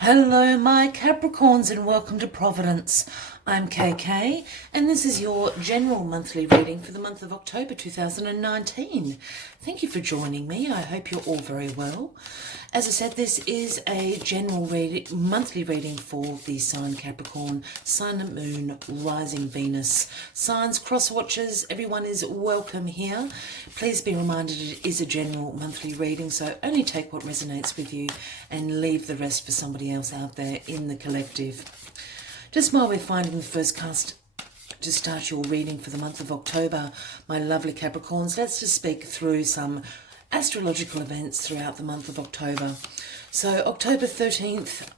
Hello my Capricorns and welcome to Providence. I'm KK and this is your general monthly reading for the month of October 2019. Thank you for joining me. I hope you're all very well. As I said, this is a general monthly reading for the sign Capricorn, Sun, Moon, Rising Venus. Signs, cross watchers, everyone is welcome here. Please be reminded it is a general monthly reading, so only take what resonates with you and leave the rest for somebody else out there in the collective. Just while we're finding the first cast to start your reading for the month of October, my lovely Capricorns, let's just speak through some astrological events throughout the month of October. So October 13th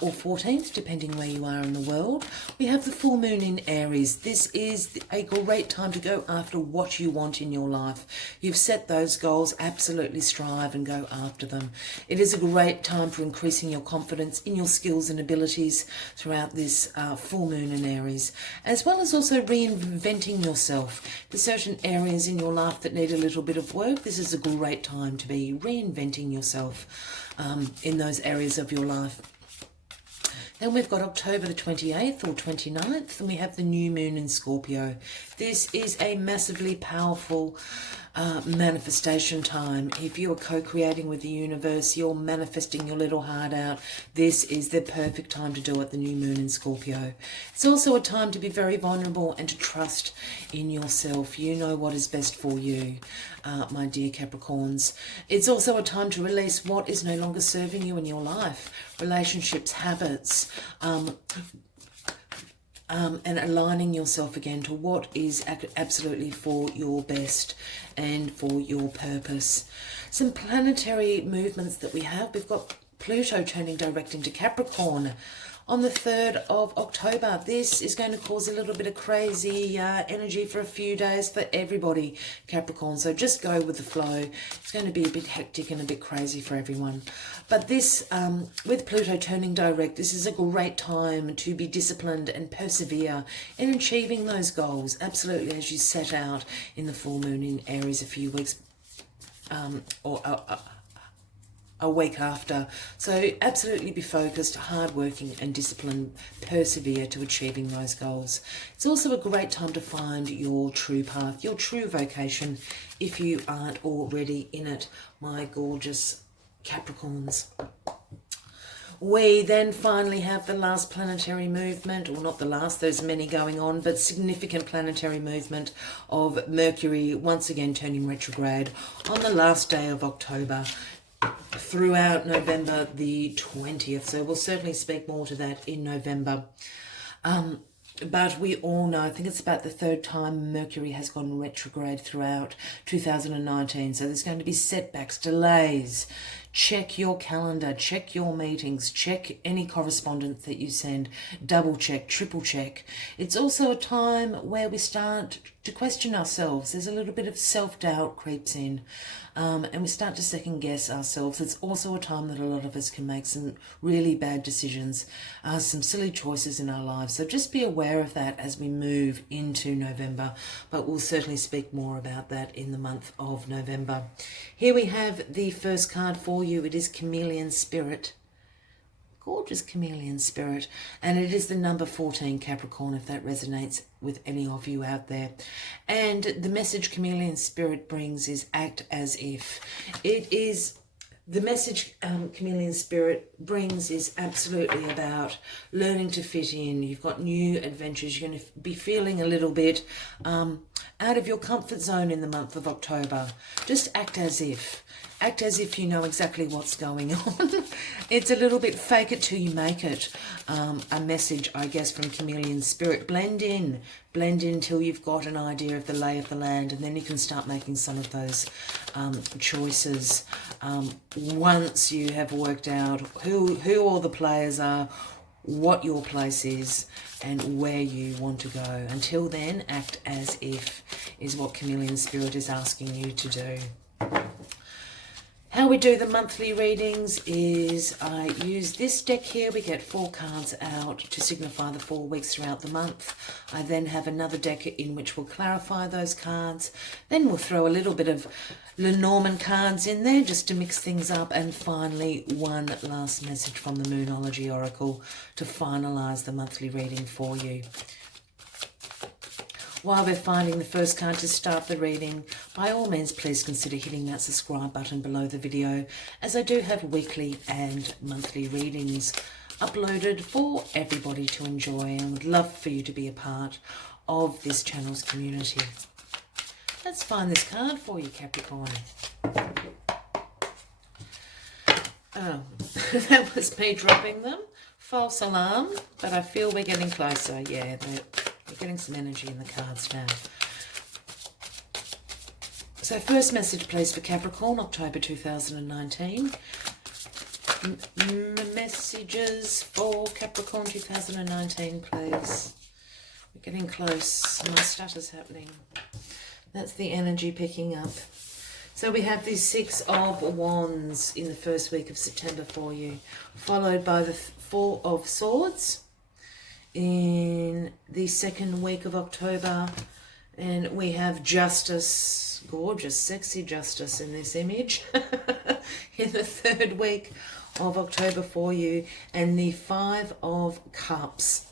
or 14th, depending where you are in the world, we have the full moon in Aries. This is a great time to go after what you want in your life. You've set those goals, absolutely strive and go after them. It is a great time for increasing your confidence in your skills and abilities throughout this full moon in Aries, as well as also reinventing yourself. There's certain areas in your life that need a little bit of work. This is a great time to be reinventing yourself in those areas of your life. Then we've got October the 28th or 29th, and we have the new moon in Scorpio. This is a massively powerful manifestation time. If you are co-creating with the universe, you're manifesting your little heart out, this is the perfect time to do it, the new moon in Scorpio. It's also a time to be very vulnerable and to trust in yourself. You know what is best for you, my dear Capricorns. It's also a time to release what is no longer serving you in your life, relationships, habits, and aligning yourself again to what is absolutely for your best and for your purpose. Some planetary movements that we have. We've got Pluto turning direct into Capricorn on the 3rd of October. This is going to cause a little bit of crazy energy for a few days for everybody, Capricorn. So just go with the flow. It's going to be a bit hectic and a bit crazy for everyone. But this, with Pluto turning direct, this is a great time to be disciplined and persevere in achieving those goals. Absolutely, as you set out in the full moon in Aries a few weeks a week after. So absolutely be focused, hardworking and disciplined, persevere to achieving those goals. It's also a great time to find your true path, your true vocation, if you aren't already in it, my gorgeous Capricorns. We then finally have the last planetary movement, or not the last, there's many going on, but significant planetary movement of Mercury once again turning retrograde on the last day of October, throughout November the 20th. So we'll certainly speak more to that in November. But we all know, I think it's about the third time Mercury has gone retrograde throughout 2019. So there's going to be setbacks, delays. Check your calendar, check your meetings, check any correspondence that you send, double check, triple check. It's also a time where we start to question ourselves. There's a little bit of self-doubt creeps in, and we start to second guess ourselves. It's also a time that a lot of us can make some really bad decisions, some silly choices in our lives. So just be aware of that as we move into November, but we'll certainly speak more about that in the month of November. Here we have the first card for you. It is Chameleon Spirit. Gorgeous Chameleon Spirit. And it is the number 14, Capricorn, if that resonates with any of you out there. And the message Chameleon Spirit brings is act as if. It is the message Chameleon Spirit brings is absolutely about learning to fit in. You've got new adventures. You're going to be feeling a little bit out of your comfort zone in the month of October. Just act as if. Act as if you know exactly what's going on. It's a little bit fake it till you make it. A message, I guess, from Chameleon Spirit. Blend in. Blend in till you've got an idea of the lay of the land, and then you can start making some of those choices once you have worked out who all the players are, what your place is, and where you want to go. Until then, act as if is what Chameleon Spirit is asking you to do. How we do the monthly readings is I use this deck here. We get 4 cards out to signify the 4 weeks throughout the month. I then have another deck in which will clarify those cards. Then we'll throw a little bit of Lenormand cards in there just to mix things up. And finally, one last message from the Moonology Oracle to finalise the monthly reading for you. While we're finding the first card to start the reading, by all means please consider hitting that subscribe button below the video, as I do have weekly and monthly readings uploaded for everybody to enjoy, and would love for you to be a part of this channel's community. Let's find this card for you, Capricorn. Oh, that was me dropping them. False alarm, but I feel we're getting closer. Yeah, we're getting some energy in the cards now. So first message, please, for Capricorn, October 2019. Messages for Capricorn 2019, please. We're getting close. My stutter's happening. That's the energy picking up. So we have the 6 of Wands in the first week of September for you, followed by the 4 of Swords in the second week of October, and we have Justice, gorgeous, sexy Justice in this image, in the third week of October for you, and the 5 of Cups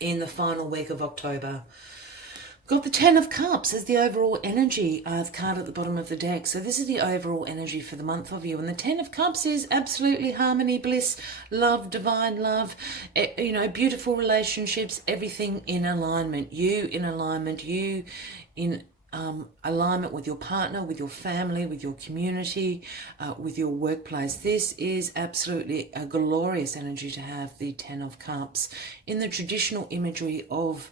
in the final week of October. Got the 10 of Cups as the overall energy card at the bottom of the deck. So this is the overall energy for the month of you. And the 10 of Cups is absolutely harmony, bliss, love, divine love, you know, beautiful relationships, everything in alignment. You in alignment, you in alignment with your partner, with your family, with your community, with your workplace. This is absolutely a glorious energy to have, the 10 of Cups. In the traditional imagery of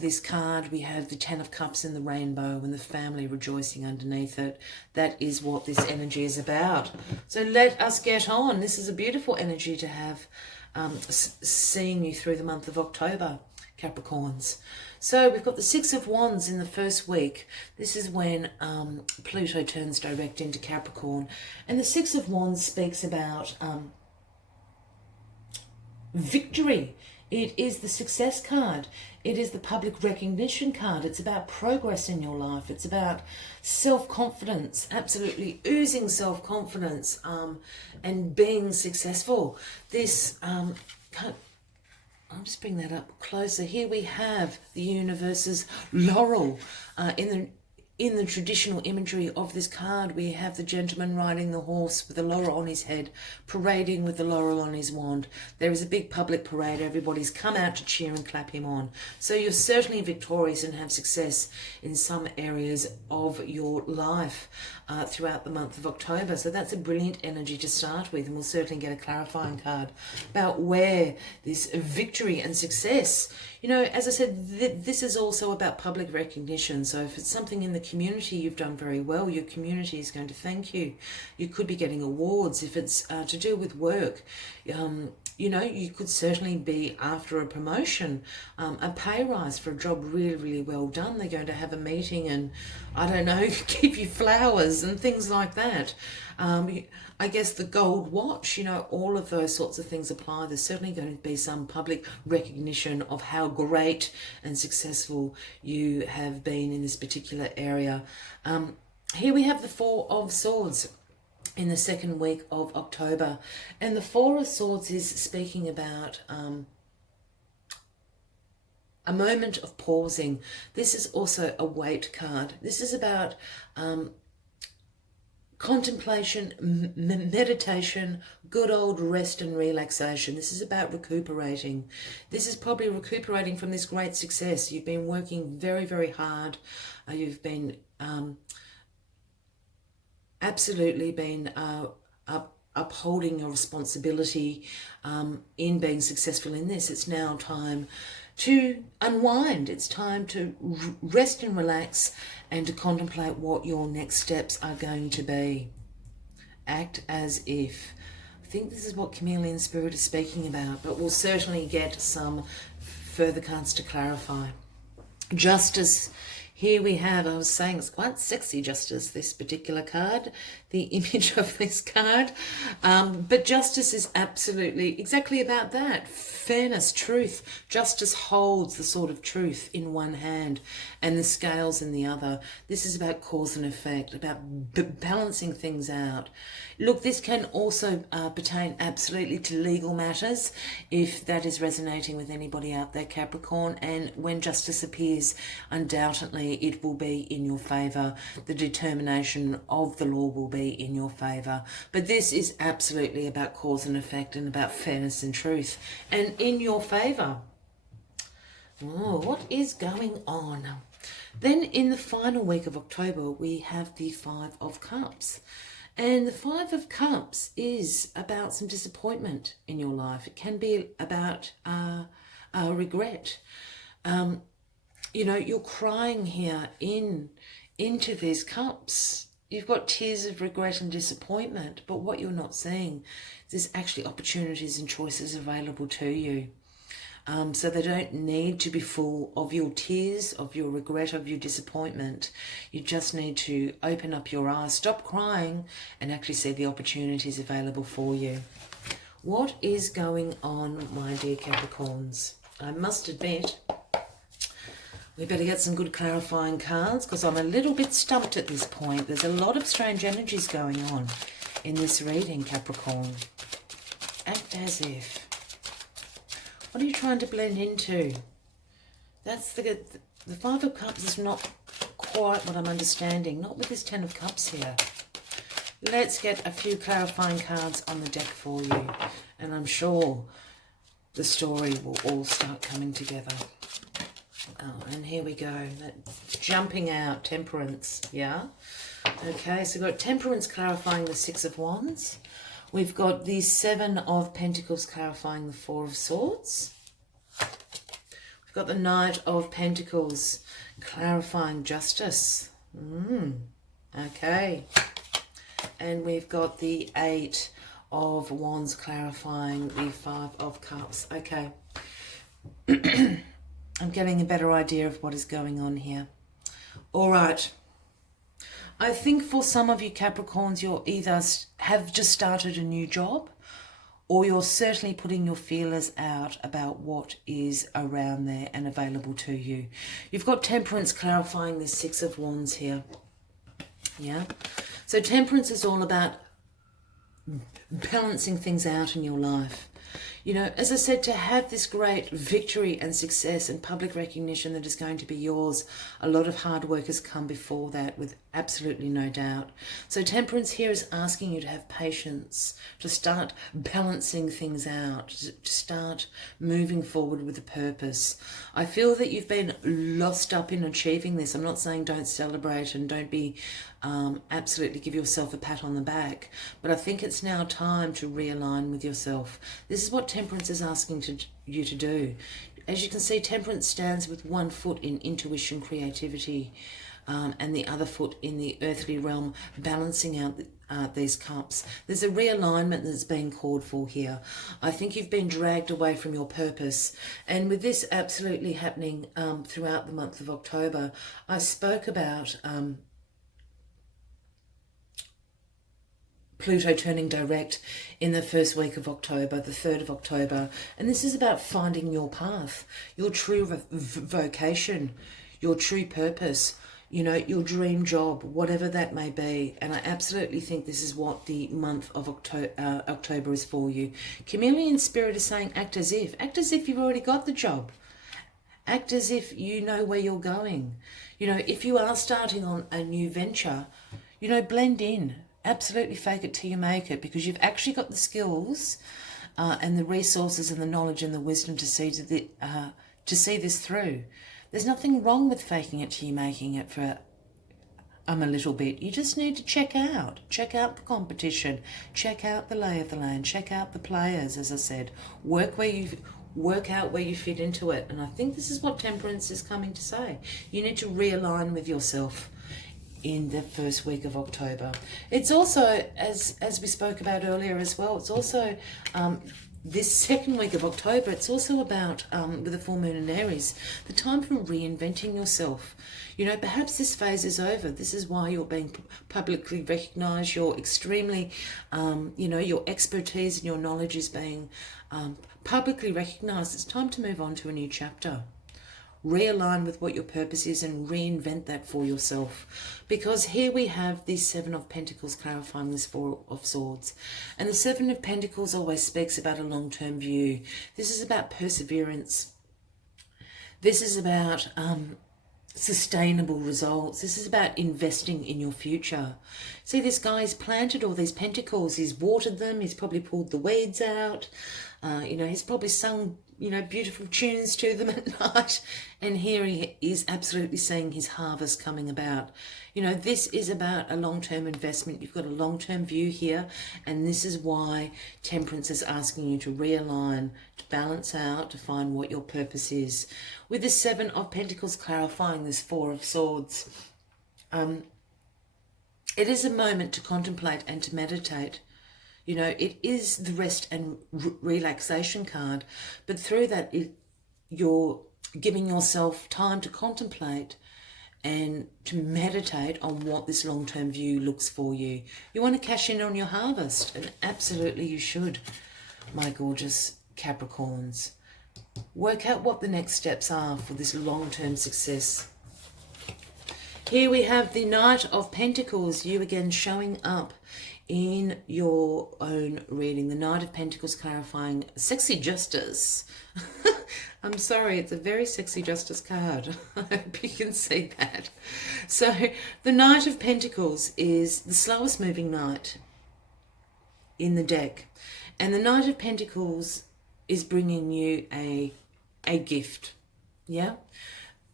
this card, we have the 10 of Cups in the rainbow and the family rejoicing underneath it. That is what this energy is about. So let us get on. This is a beautiful energy to have, seeing you through the month of October, Capricorns. So we've got the 6 of Wands in the first week. This is when Pluto turns direct into Capricorn. And the 6 of Wands speaks about victory. It is the success card. It is the public recognition card. It's about progress in your life. It's about self-confidence, absolutely oozing self-confidence, and being successful. This, I'll just bring that up closer. Here we have the universe's laurel. In the traditional imagery of this card, we have the gentleman riding the horse with the laurel on his head, parading with the laurel on his wand. There is a big public parade. Everybody's come out to cheer and clap him on. So you're certainly victorious and have success in some areas of your life throughout the month of October. So that's a brilliant energy to start with, and we'll certainly get a clarifying card about where this victory and success, you know, as I said, this is also about public recognition. So if it's something in the community you've done very well, your community is going to thank you. You could be getting awards. If it's to do with work, you know, you could certainly be after a promotion, a pay rise for a job really, really well done. They're going to have a meeting and, I don't know, give you flowers and things like that. I guess the gold watch, you know, all of those sorts of things apply. There's certainly going to be some public recognition of how great and successful you have been in this particular area. Here we have the 4 of Swords in the second week of October. And the 4 of Swords is speaking about a moment of pausing. This is also a wait card. This is about contemplation, meditation, good old rest and relaxation. This is about recuperating. This is probably recuperating from this great success. You've been working very, very hard. You've been absolutely been upholding your responsibility in being successful in this. It's now time to unwind. It's time to rest and relax and to contemplate what your next steps are going to be. Act as if. I think this is what Chameleon Spirit is speaking about, but we'll certainly get some further cards to clarify. Justice Here we have, I was saying it's quite sexy, Justice, this particular card, the image of this card. But Justice is absolutely exactly about that. Fairness, truth. Justice holds the sword of truth in one hand and the scales in the other. This is about cause and effect, about balancing things out. Look, this can also pertain absolutely to legal matters, if that is resonating with anybody out there, Capricorn. And when justice appears, undoubtedly it will be in your favour. The determination of the law will be in your favour. But this is absolutely about cause and effect and about fairness and truth, and in your favour. Oh, what is going on? Then in the final week of October, we have the Five of Cups. And the Five of Cups is about some disappointment in your life. It can be about regret. You know, you're crying here into these cups. You've got tears of regret and disappointment, but what you're not seeing is there's actually opportunities and choices available to you. So they don't need to be full of your tears, of your regret, of your disappointment. You just need to open up your eyes, stop crying, and actually see the opportunities available for you. What is going on, my dear Capricorns? I must admit, we better get some good clarifying cards, because I'm a little bit stumped at this point. There's a lot of strange energies going on in this reading, Capricorn. Act as if. What are you trying to blend into? That's the Five of Cups is not quite what I'm understanding. Not with this Ten of Cups here. Let's get a few clarifying cards on the deck for you. And I'm sure the story will all start coming together. Oh, and here we go. That jumping out, Temperance, yeah? Okay, so we've got Temperance clarifying the Six of Wands. We've got the Seven of Pentacles clarifying the Four of Swords. We've got the Knight of Pentacles clarifying Justice. Okay. And we've got the Eight of Wands clarifying the Five of Cups. Okay. I'm getting a better idea of what is going on here. All right. I think for some of you Capricorns, you're either have just started a new job, or you're certainly putting your feelers out about what is around there and available to you. You've got Temperance clarifying the Six of Wands here. Yeah. So Temperance is all about balancing things out in your life. You know, as I said, to have this great victory and success and public recognition that is going to be yours, a lot of hard work has come before that, with absolutely no doubt. So Temperance here is asking you to have patience, to start balancing things out, to start moving forward with a purpose. I feel that you've been lost up in achieving this. I'm not saying don't celebrate and don't be absolutely give yourself a pat on the back, but I think it's now time to realign with yourself. This is what Temperance is asking you to do. As you can see, Temperance stands with one foot in intuition, creativity, and the other foot in the earthly realm, balancing out these cups. There's a realignment that's being called for here. I think you've been dragged away from your purpose, and with this absolutely happening throughout the month of October, I spoke about Pluto turning direct in the first week of October, the 3rd of October. And this is about finding your path, your true vocation, your true purpose, you know, your dream job, whatever that may be. And I absolutely think this is what the month of October is for you. Chameleon Spirit is saying act as if you've already got the job. Act as if you know where you're going. You know, if you are starting on a new venture, you know, blend in. Absolutely fake it till you make it, because you've actually got the skills and the resources and the knowledge and the wisdom to see this through. There's nothing wrong with faking it till you're making it for a little bit. You just need to check out the competition, check out the lay of the land, check out the players, as I said. Work out where you fit into it. And I think this is what Temperance is coming to say. You need to realign with yourself in the first week of October. It's also, as we spoke about earlier as well, it's also this second week of October, it's also about, with the full moon in Aries, the time for reinventing yourself. You know, perhaps this phase is over. This is why you're being publicly recognised. You're extremely, you know, your expertise and your knowledge is being publicly recognised. It's time to move on to a new chapter. Realign with what your purpose is and reinvent that for yourself. Because here we have the Seven of Pentacles clarifying this Four of Swords. And the Seven of Pentacles always speaks about a long-term view. This is about perseverance. This is about sustainable results. This is about investing in your future. See, this guy's planted all these pentacles. He's watered them. He's probably pulled the weeds out. You know, he's probably sung, you know, beautiful tunes to them at night. And here he is absolutely seeing his harvest coming about. You know, this is about a long-term investment. You've got a long-term view here. And this is why Temperance is asking you to realign, to balance out, to find what your purpose is. With the Seven of Pentacles clarifying this Four of Swords, it is a moment to contemplate and to meditate. You know, it is the rest and relaxation card, but through that, you're giving yourself time to contemplate and to meditate on what this long-term view looks for you. You want to cash in on your harvest, and absolutely you should, my gorgeous Capricorns. Work out what the next steps are for this long-term success. Here we have the Knight of Pentacles, you again showing up in your own reading. The Knight of Pentacles clarifying sexy justice. I'm sorry, it's a very sexy justice card. I hope you can see that. So the Knight of Pentacles is the slowest moving knight in the deck. And the Knight of Pentacles is bringing you a gift. Yeah?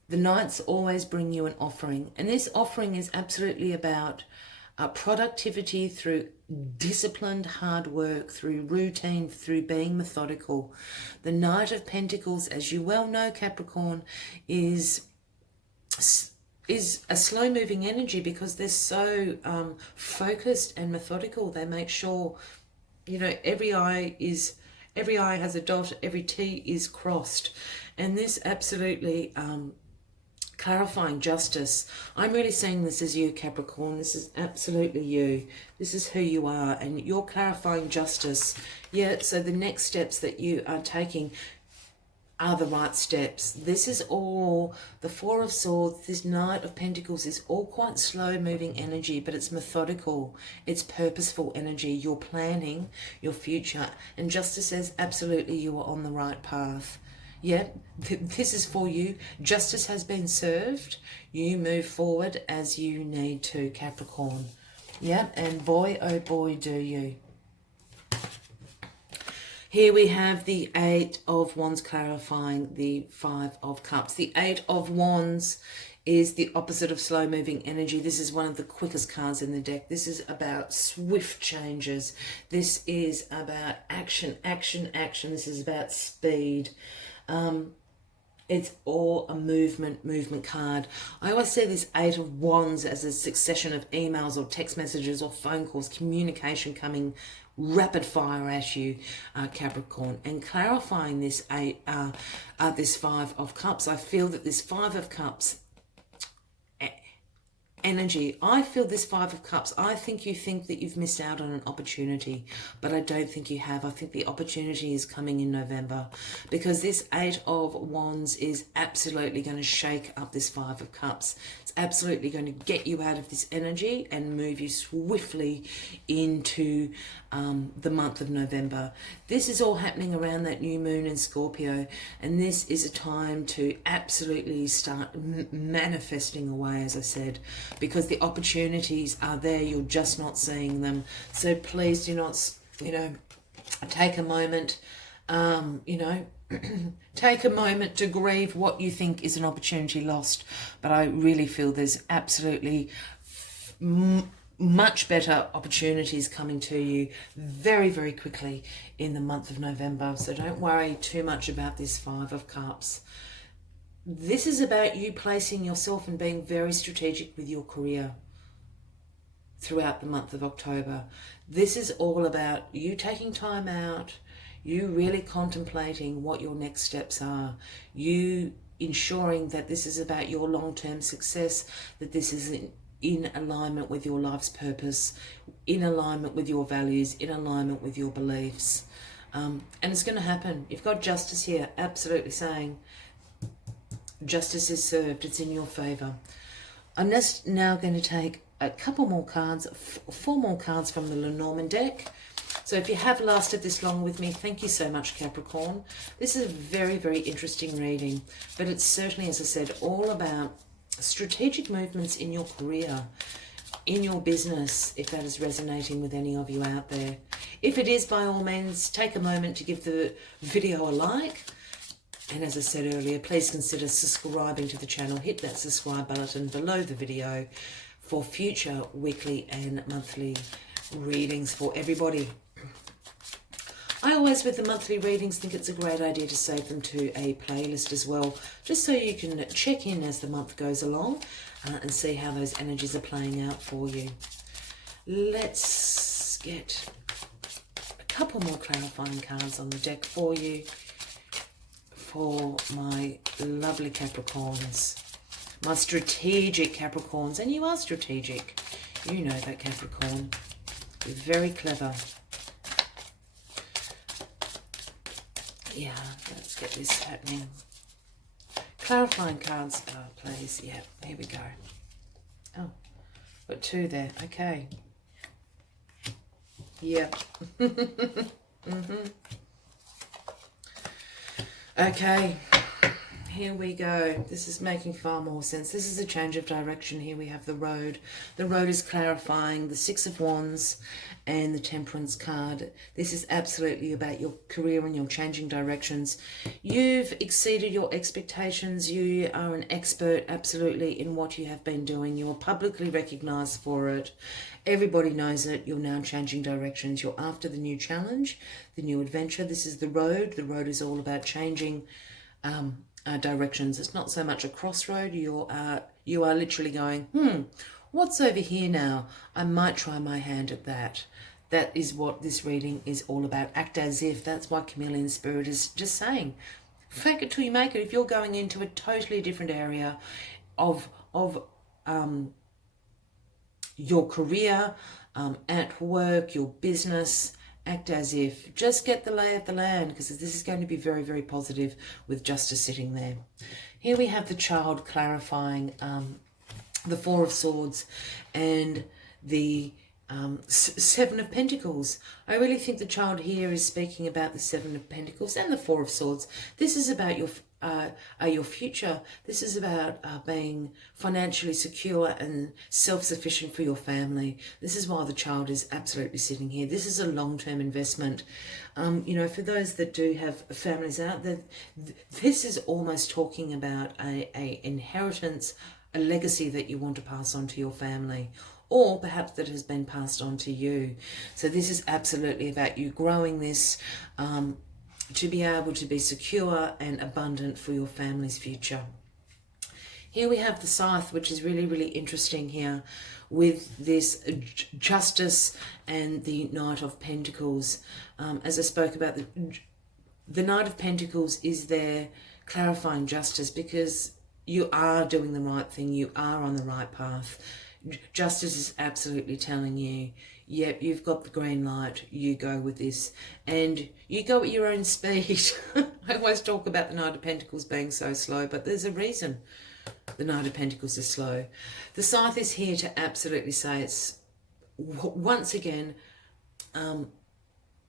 The Knights always bring you an offering. And this offering is absolutely about productivity through disciplined hard work, through routine, through being methodical. The Knight of Pentacles, as you well know, Capricorn, is a slow-moving energy because they're so focused and methodical. They make sure, you know, every I has a dot, every T is crossed. And this absolutely clarifying justice. I'm really seeing this as you, Capricorn. This is absolutely you. This is who you are, and you're clarifying justice. Yeah, so the next steps that you are taking are the right steps. This is all the Four of Swords, this Knight of Pentacles is all quite slow moving energy, but it's methodical, it's purposeful energy. You're planning your future, and justice says absolutely you are on the right path. Yeah, this is for you. Justice has been served. You move forward as you need to, Capricorn. Yeah, and boy, oh boy, do you. Here we have the Eight of Wands clarifying the Five of Cups. The Eight of Wands is the opposite of slow-moving energy. This is one of the quickest cards in the deck. This is about swift changes. This is about action, action, action. This is about speed. It's all a movement card. I always see this Eight of Wands as a succession of emails or text messages or phone calls, communication coming rapid fire at you, Capricorn. And clarifying this this Five of Cups, I feel that this Five of Cups energy, I feel this Five of Cups, I think you think that you've missed out on an opportunity, but I don't think you have. I think the opportunity is coming in November, because this Eight of Wands is absolutely going to shake up this Five of Cups. It's absolutely going to get you out of this energy and move you swiftly into the month of November. This is all happening around that new moon in Scorpio, and this is a time to absolutely start manifesting away, as I said, because the opportunities are there, you're just not seeing them. So please do not, take a moment, take a moment to grieve what you think is an opportunity lost. But I really feel there's absolutely much better opportunities coming to you very, very quickly in the month of November. So don't worry too much about this Five of Cups. This is about you placing yourself and being very strategic with your career throughout the month of October. This is all about you taking time out, You really contemplating what your next steps are. You ensuring that this is about your long-term success, that this is in alignment with your life's purpose, in alignment with your values, in alignment with your beliefs. And it's going to happen. You've got justice here, absolutely saying justice is served. It's in your favour. I'm just now going to take a couple more cards, 4 more cards from the Lenormand deck. So if you have lasted this long with me, thank you so much, Capricorn. This is a very, very interesting reading, but it's certainly, as I said, all about strategic movements in your career, in your business, if that is resonating with any of you out there. If it is, by all means, take a moment to give the video a like. And as I said earlier, please consider subscribing to the channel. Hit that subscribe button below the video for future weekly and monthly readings for everybody. I always, with the monthly readings, think it's a great idea to save them to a playlist as well, just so you can check in as the month goes along and see how those energies are playing out for you. Let's get a couple more clarifying cards on the deck for you, for my lovely Capricorns, my strategic Capricorns. And you are strategic. You know that, Capricorn. You're very clever. Yeah, let's get this happening. Clarifying cards, please. Yeah, here we go. Oh, got 2 there. Okay. Yep. Okay. Here we go. This is making far more sense. This is a change of direction. Here we have the road. The road is clarifying, the 6 of Wands and the Temperance card. This is absolutely about your career and your changing directions. You've exceeded your expectations. You are an expert, absolutely, in what you have been doing. You are publicly recognized for it. Everybody knows it. You're now changing directions. You're after the new challenge, the new adventure. This is the road. The road is all about changing directions. It's not so much a crossroad. You are literally going, what's over here now? I might try my hand at that. That is what this reading is all about. Act as if. That's why Chameleon Spirit is just saying, fake it till you make it. If you're going into a totally different area of your career, at work, your business, act as if. Just get the lay of the land, because this is going to be very, very positive with justice sitting there. Here we have the child clarifying the 4 of Swords and the 7 of Pentacles. I really think the child here is speaking about the 7 of Pentacles and the 4 of Swords. This is about your future. This is about being financially secure and self-sufficient for your family. This is why the child is absolutely sitting here. This is a long-term investment. You know, for those that do have families out there, this is almost talking about a inheritance, a legacy that you want to pass on to your family, or perhaps that has been passed on to you. So this is absolutely about you growing this to be able to be secure and abundant for your family's future. Here we have the Scythe, which is really, really interesting here with this justice and the Knight of Pentacles. As I spoke about, the Knight of Pentacles is there clarifying justice, because you are doing the right thing. You are on the right path. Justice is absolutely telling you, yep, you've got the green light, you go with this, and you go at your own speed. I always talk about the Knight of Pentacles being so slow, but there's a reason the Knight of Pentacles is slow. The Scythe is here to absolutely say it's, once again,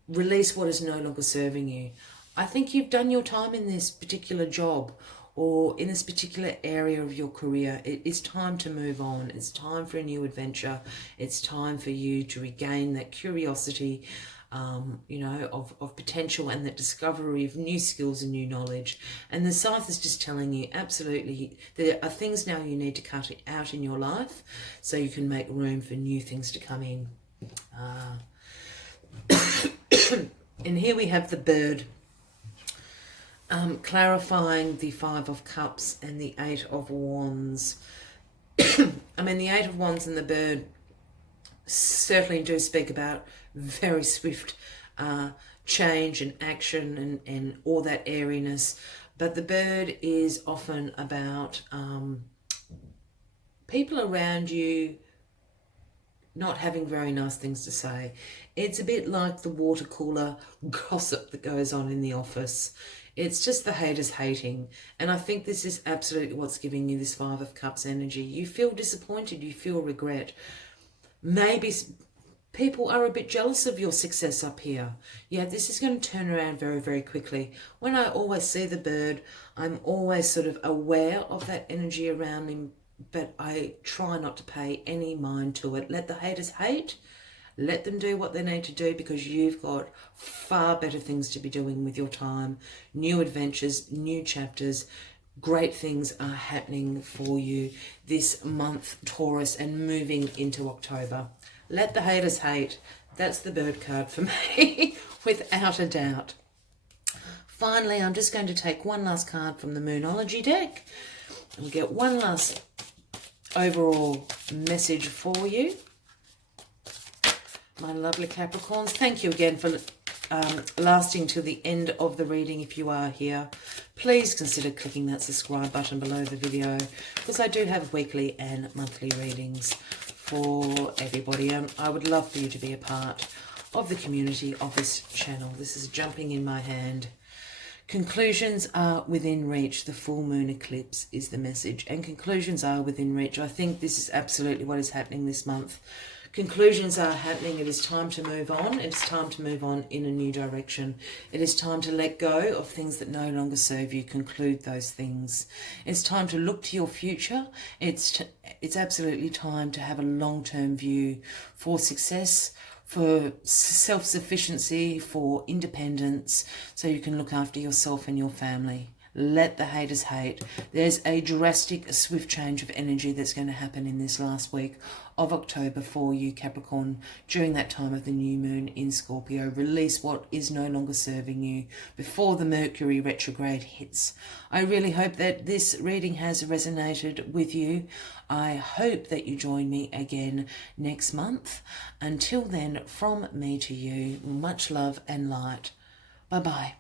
release what is no longer serving you. I think you've done your time in this particular job, or in this particular area of your career. It is time to move on. It's time for a new adventure. It's time for you to regain that curiosity, you know, of potential, and that discovery of new skills and new knowledge. And the Scythe is just telling you, absolutely, there are things now you need to cut out in your life so you can make room for new things to come in. And here we have the Bird. Clarifying the 5 of Cups and the 8 of Wands. I mean, the 8 of Wands and the Bird certainly do speak about very swift change and action and all that airiness. But the bird is often about people around you not having very nice things to say. It's a bit like the water cooler gossip that goes on in the office. It's just the haters hating. And I think this is absolutely what's giving you this Five of Cups energy. You feel disappointed, you feel regret. Maybe people are a bit jealous of your success up here. Yeah, this is going to turn around very, very quickly. When I always see the bird, I'm always sort of aware of that energy around him, but I try not to pay any mind to it. Let the haters hate. Let them do what they need to do, because you've got far better things to be doing with your time. New adventures, new chapters. Great things are happening for you this month, Taurus, and moving into October. Let the haters hate. That's the bird card for me, without a doubt. Finally, I'm just going to take one last card from the Moonology deck. We'll get one last overall message for you. My lovely Capricorns, thank you again for lasting till the end of the reading. If you are here, please consider clicking that subscribe button below the video, because I do have weekly and monthly readings for everybody. I would love for you to be a part of the community of this channel. This is jumping in my hand. Conclusions are within reach. The full moon eclipse is the message, and conclusions are within reach. I think this is absolutely what is happening this month. Conclusions are happening. It is time to move on. It is time to move on in a new direction. It is time to let go of things that no longer serve you. Conclude those things. It's time to look to your future. It's absolutely time to have a long-term view for success, for self-sufficiency, for independence, so you can look after yourself and your family. Let the haters hate. There's a drastic, swift change of energy that's going to happen in this last week of October for you, Capricorn, during that time of the new moon in Scorpio. Release what is no longer serving you before the Mercury retrograde hits. I really hope that this reading has resonated with you. I hope that you join me again next month. Until then, from me to you, much love and light. Bye-bye.